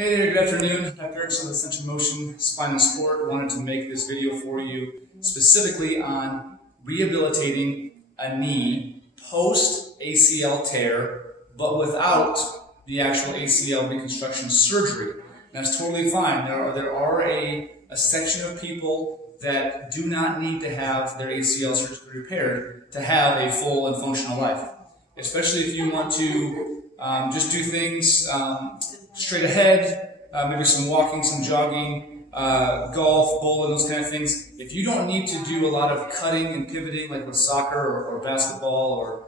Hey there, good afternoon. I'm Erickson with Essential Motion Spine and Sport. Wanted to make this video for you specifically on rehabilitating a knee post ACL tear, but without the actual ACL reconstruction surgery. That's totally fine. There are a section of people that do not need to have their ACL surgically repaired to have a full and functional life. Especially if you want to just do things straight ahead, maybe some walking, some jogging, golf, bowling, those kind of things. If you don't need to do a lot of cutting and pivoting like with soccer or basketball or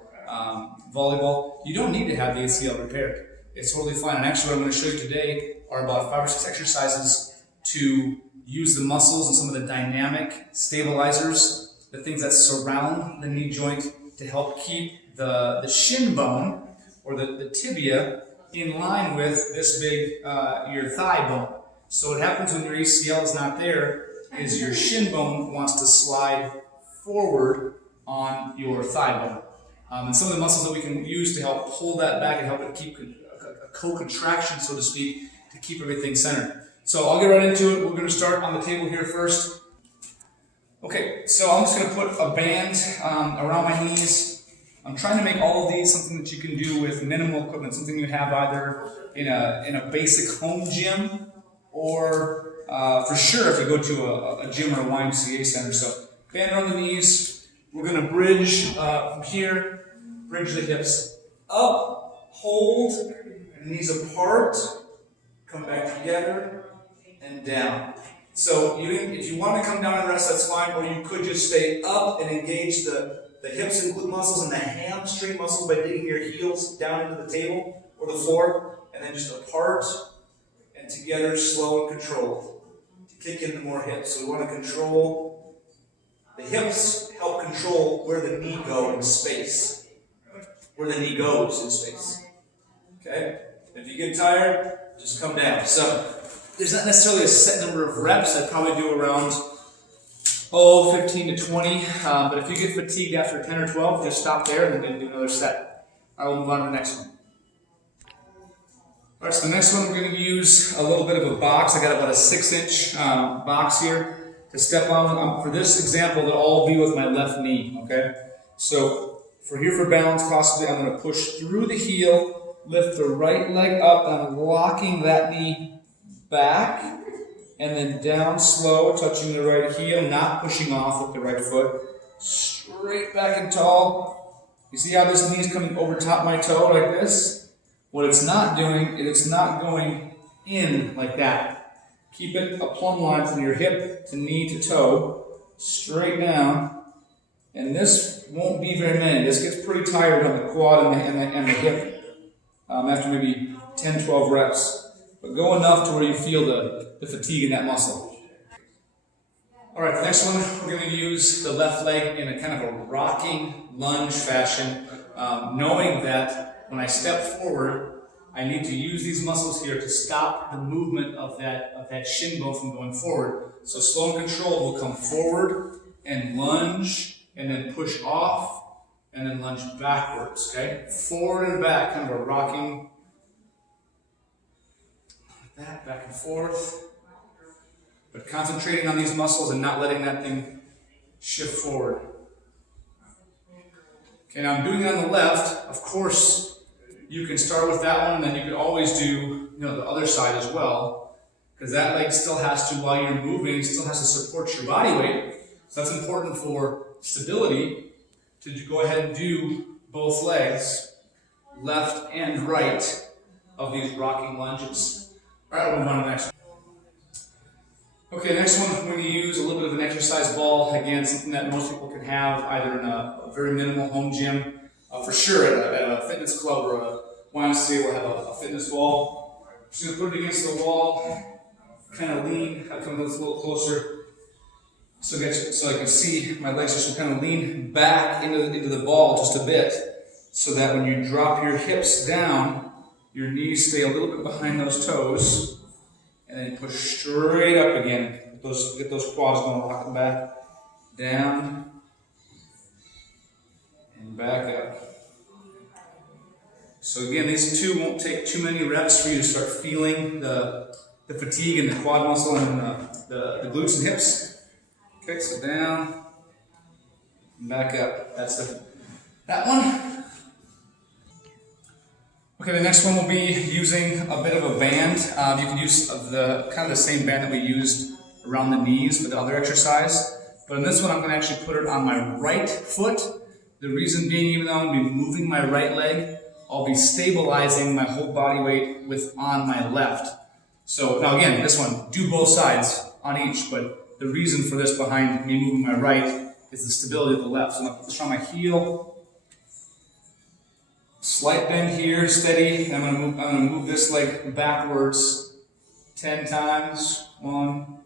volleyball, you don't need to have the ACL repaired. It's totally fine. And actually what I'm going to show you today are about 5 or 6 exercises to use the muscles and some of the dynamic stabilizers, the things that surround the knee joint to help keep the shin bone or the tibia in line with this big, your thigh bone. So what happens when your ACL is not there is your shin bone wants to slide forward on your thigh bone. And some of the muscles that we can use to help pull that back and help it keep a co-contraction, so to speak, to keep everything centered. So I'll get right into it. We're going to start on the table here first. Okay, so I'm just going to put a band around my knees. I'm trying to make all of these something that you can do with minimal equipment, something you have either in a basic home gym or for sure if you go to a gym or a YMCA center. So band around the knees. We're going to bridge from here, bridge the hips up, hold, knees apart, come back together, and down. So if you want to come down and rest, that's fine, or you could just stay up and engage the hips and glute muscles and the hamstring muscles by digging your heels down into the table or the floor, and then just apart and together, slow and controlled, to kick into more hips. So we want to control the hips, help control where the knee goes in space. Okay? If you get tired, just come down. So there's not necessarily a set number of reps. I'd probably do around 15 to 20. But if you get fatigued after 10 or 12, just stop there and then do another set. I will move on to the next one. All right, so the next one we're going to use a little bit of a box. I got about a 6-inch box here to step on. For this example, it'll all be with my left knee. Okay, so for balance, possibly I'm going to push through the heel, lift the right leg up, and I'm locking that knee back, and then down slow, touching the right heel, not pushing off with the right foot. Straight back and tall. You see how this knee is coming over top my toe like this? What it's not doing is it's not going in like that. Keep it a plumb line from your hip to knee to toe, straight down. And this won't be very many. This gets pretty tired on the quad and the hip after maybe 10, 12 reps. But go enough to where you feel the fatigue in that muscle. All right, the next one, we're going to use the left leg in a kind of a rocking lunge fashion, knowing that when I step forward, I need to use these muscles here to stop the movement of that shin bone from going forward. So slow and controlled, we'll come forward and lunge, and then push off, and then lunge backwards, okay? Forward and back, kind of a rocking, like that, back and forth. But concentrating on these muscles and not letting that thing shift forward. Okay, now I'm doing it on the left. Of course, you can start with that one, and then you can always do the other side as well, because that leg still has to, while you're moving, still has to support your body weight. So that's important for stability to go ahead and do both legs, left and right, of these rocking lunges. All right, we'll move on to the next one. Okay, next one, we're going to use a little bit of an exercise ball. Again, something that most people can have either in a very minimal home gym, for sure at a fitness club or a YMCA will have a fitness ball. Just going to put it against the wall, kind of lean. I'll come this a little closer so I can see my legs just kind of lean back into the ball just a bit, so that when you drop your hips down, your knees stay a little bit behind those toes. And then push straight up again. Get those quads going, lock them back. Down. And back up. So again, these two won't take too many reps for you to start feeling the fatigue in the quad muscle and the glutes and hips. Okay, so down, back up. That's that one. Okay, the next one will be using a bit of a band. You can use the same band that we used around the knees for the other exercise. But in this one, I'm going to actually put it on my right foot. The reason being, even though I'm going to be moving my right leg, I'll be stabilizing my whole body weight on my left. So now again, this one, do both sides on each, but the reason for this behind me moving my right is the stability of the left. So I'm going to put this on my heel, slight bend here, steady, and I'm going to move this leg backwards 10 times. 1,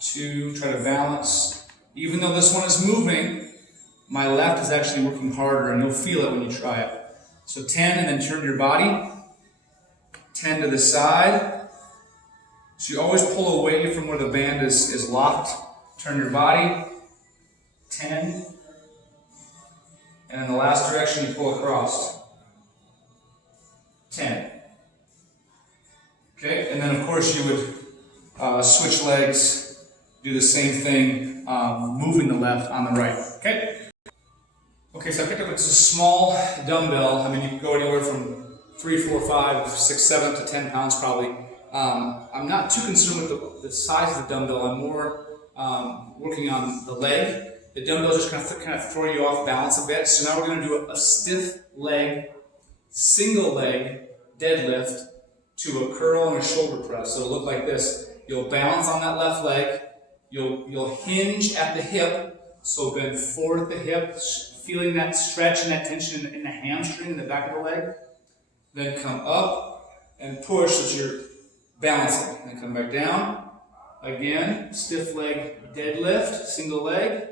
2, try to balance. Even though this one is moving, my left is actually working harder, and you'll feel it when you try it. So 10, and then turn your body. 10 to the side. So you always pull away from where the band is locked. Turn your body. 10. And in the last direction, you pull across. 10. Okay, and then of course you would switch legs, do the same thing, moving the left on the right. Okay? Okay, so I picked up a small dumbbell. I mean, you can go anywhere from 3, 4, 5, 6, 7 to 10 pounds probably. I'm not too concerned with the size of the dumbbell. I'm more working on the leg. The dumbbell is just kind of throw you off balance a bit. So now we're going to do a stiff leg, single leg deadlift to a curl and a shoulder press. So it'll look like this. You'll balance on that left leg. You'll hinge at the hip. So bend forward at the hip, feeling that stretch and that tension in the hamstring in the back of the leg. Then come up and push as you're balancing. And then come back down. Again, stiff leg deadlift, single leg.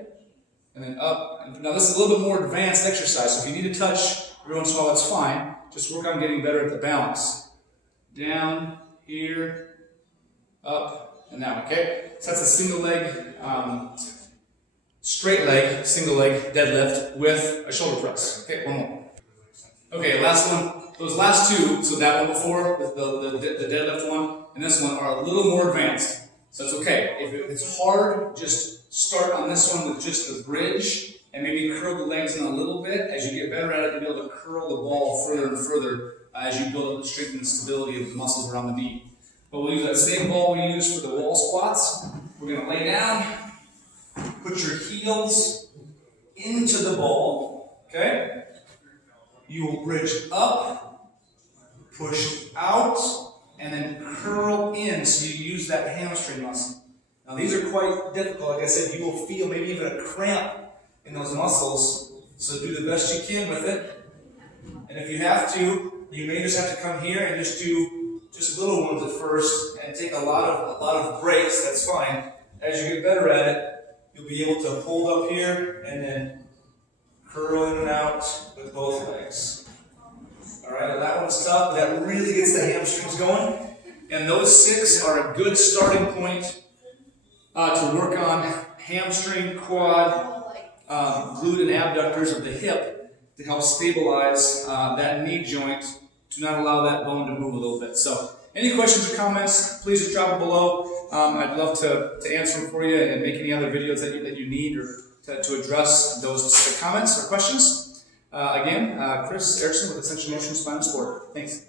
And then up. Now this is a little bit more advanced exercise, so if you need to touch every once in a while, that's fine. Just work on getting better at the balance. Down, here, up, and down, okay? So that's a single leg, straight leg, single leg deadlift with a shoulder press. Okay, one more. Okay, last one. Those last two, so that one before, the deadlift one, and this one are a little more advanced. So it's okay. If it's hard, just start on this one with just the bridge and maybe curl the legs in a little bit. As you get better at it, you'll be able to curl the ball further and further as you build up the strength and stability of the muscles around the knee. But we'll use that same ball we used for the wall squats. We're going to lay down, put your heels into the ball, okay? You will bridge up, push out, and then curl in so you use that hamstring muscle. Now these are quite difficult. Like I said, you will feel maybe even a cramp in those muscles, so do the best you can with it. And if you have to, you may just have to come here and just do just little ones at first and take a lot of breaks. That's fine. As you get better at it, you'll be able to hold up here and then curl in and out with both legs. All right, now that one's tough. That really gets the hamstrings going. And those 6 are a good starting point to work on hamstring, quad, glute and abductors of the hip to help stabilize that knee joint to not allow that bone to move a little bit. So any questions or comments, please just drop them below. I'd love to answer them for you and make any other videos that you need or to address those specific comments or questions. Again, Chris Erickson with Essential Motion Spine and Sport. Thanks.